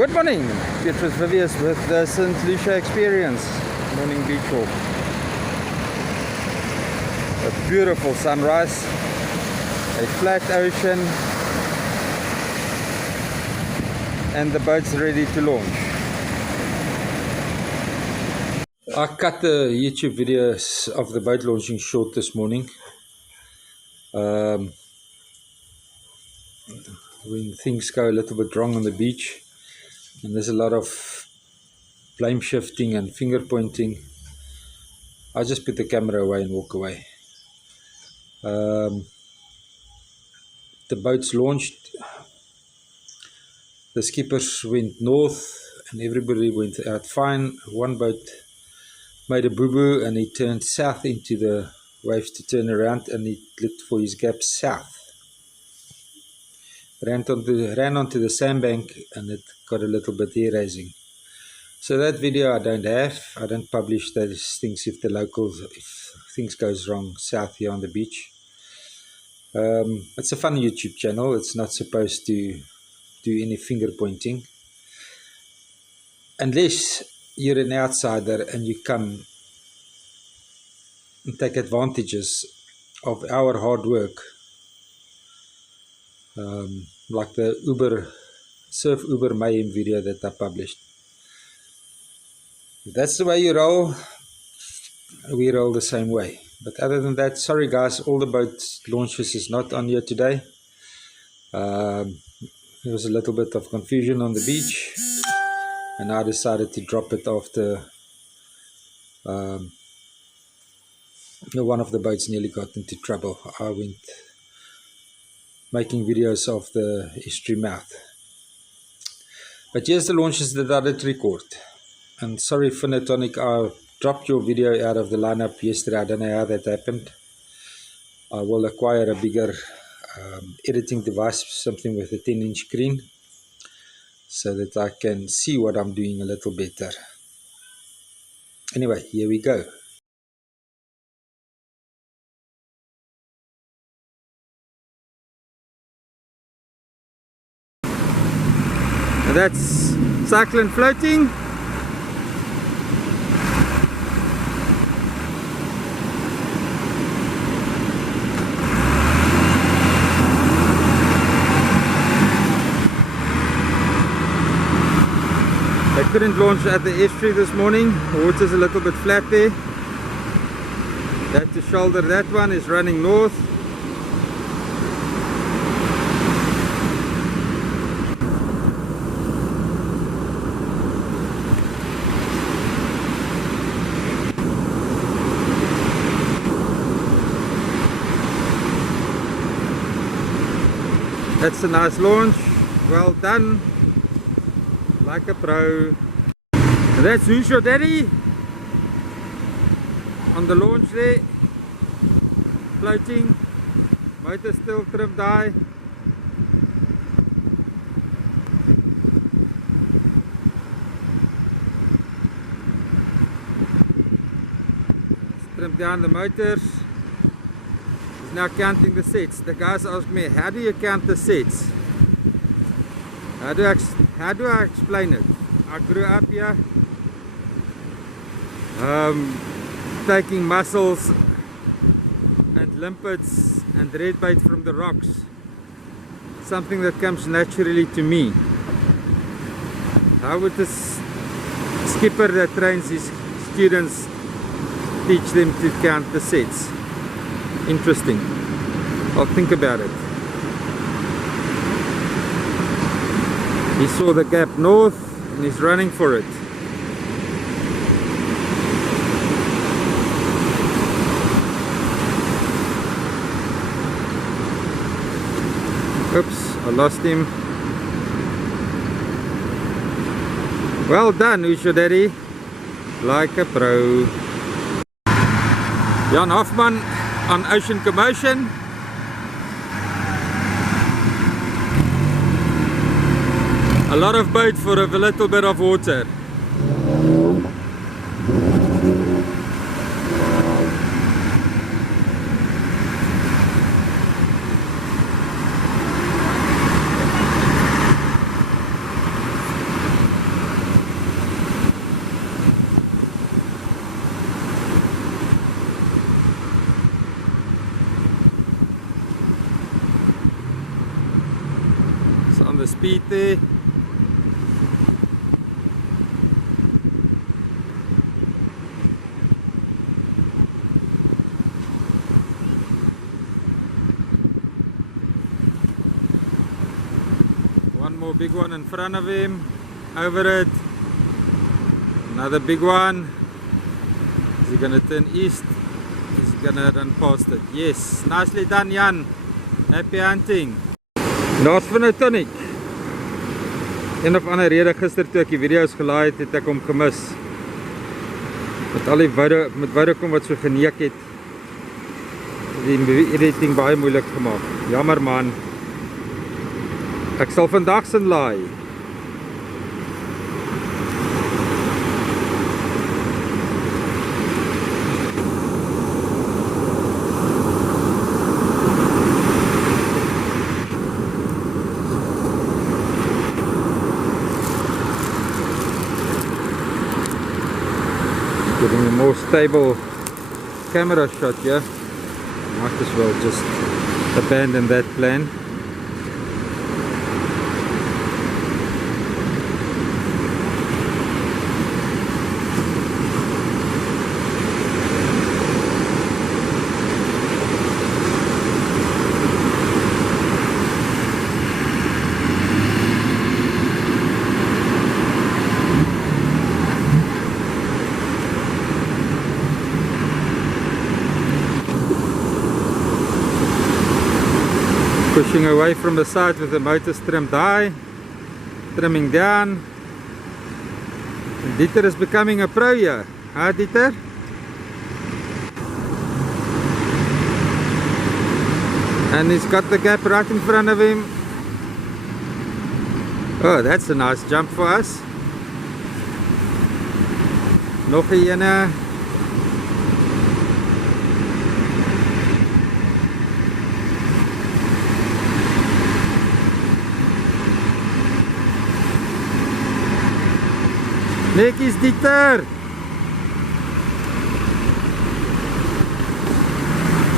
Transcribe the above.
Good morning, Petrus Vivius with the St. Lucia Experience morning beach walk. A beautiful sunrise, a flat ocean, and the boat's ready to launch. I cut the YouTube videos of the boat launching short this morning. When things go a little bit wrong on the beach and there's a lot of blame shifting and finger pointing, I just put the camera away and walk away. The boats launched, the skippers went north and everybody went out fine. One boat made a boo-boo and he turned south into the waves to turn around, and he looked for his gap south. Ran onto the sandbank and it got a little bit hair raising. So that video I don't have. I don't publish those things if things goes wrong south here on the beach. It's a fun YouTube channel. It's not supposed to do any finger pointing. Unless you're an outsider and you come and take advantages of our hard work. Like the Surf Uber Mayhem video that I published. If that's the way you roll, we roll the same way. But other than that, sorry guys, all the boat launches is not on here today. There was a little bit of confusion on the beach, and I decided to drop it after one of the boats nearly got into trouble. I went making videos of the estuary mouth. But here's the launches that I did record. And sorry, Finotonic, I dropped your video out of the lineup yesterday. I don't know how that happened. I will acquire a bigger editing device, something with a 10-inch screen, so that I can see what I'm doing a little better. Anyway, here we go. And that's Cyclone floating. I couldn't launch at the estuary this morning. The water's a little bit flat there. Had to shoulder that one, is running north. That's a nice launch, well done, like a pro. And that's Who's Your Daddy on the launch there, floating, motor still trimmed high. Trimmed down the motors. Now counting the sets. The guys ask me, how do you count the sets? How do I explain it? I grew up here taking mussels and limpets and redbait from the rocks. Something that comes naturally to me. How would this skipper that trains his students teach them to count the sets? Interesting. I'll think about it. He saw the gap north and he's running for it. Oops, I lost him. Well done, Who's Your Daddy? Like a pro. Jan Hoffman on Ocean Commotion. A lot of boat for a little bit of water. the speed there. One more big one in front of him, over it. Another big one. Is he going to turn east? He's going to run past it. Yes, nicely done, Jan. Happy hunting. Daar's van 'n tonic. Een of ander rede gister toe ek die video's gelaai het ek hom gemis. Met al die woude kom wat so geneek het. Die editing baie moeilik gemaak. Jammer man. Ek sal vandag sin laai. Getting a more stable camera shot here. Might as well just abandon that plan. Pushing away from the side with the motor trimmed high, trimming down. And Dieter is becoming a pro here, huh Dieter? And he's got the gap right in front of him. Oh, that's a nice jump for us. Nog 'n ene. Netjies Dieter!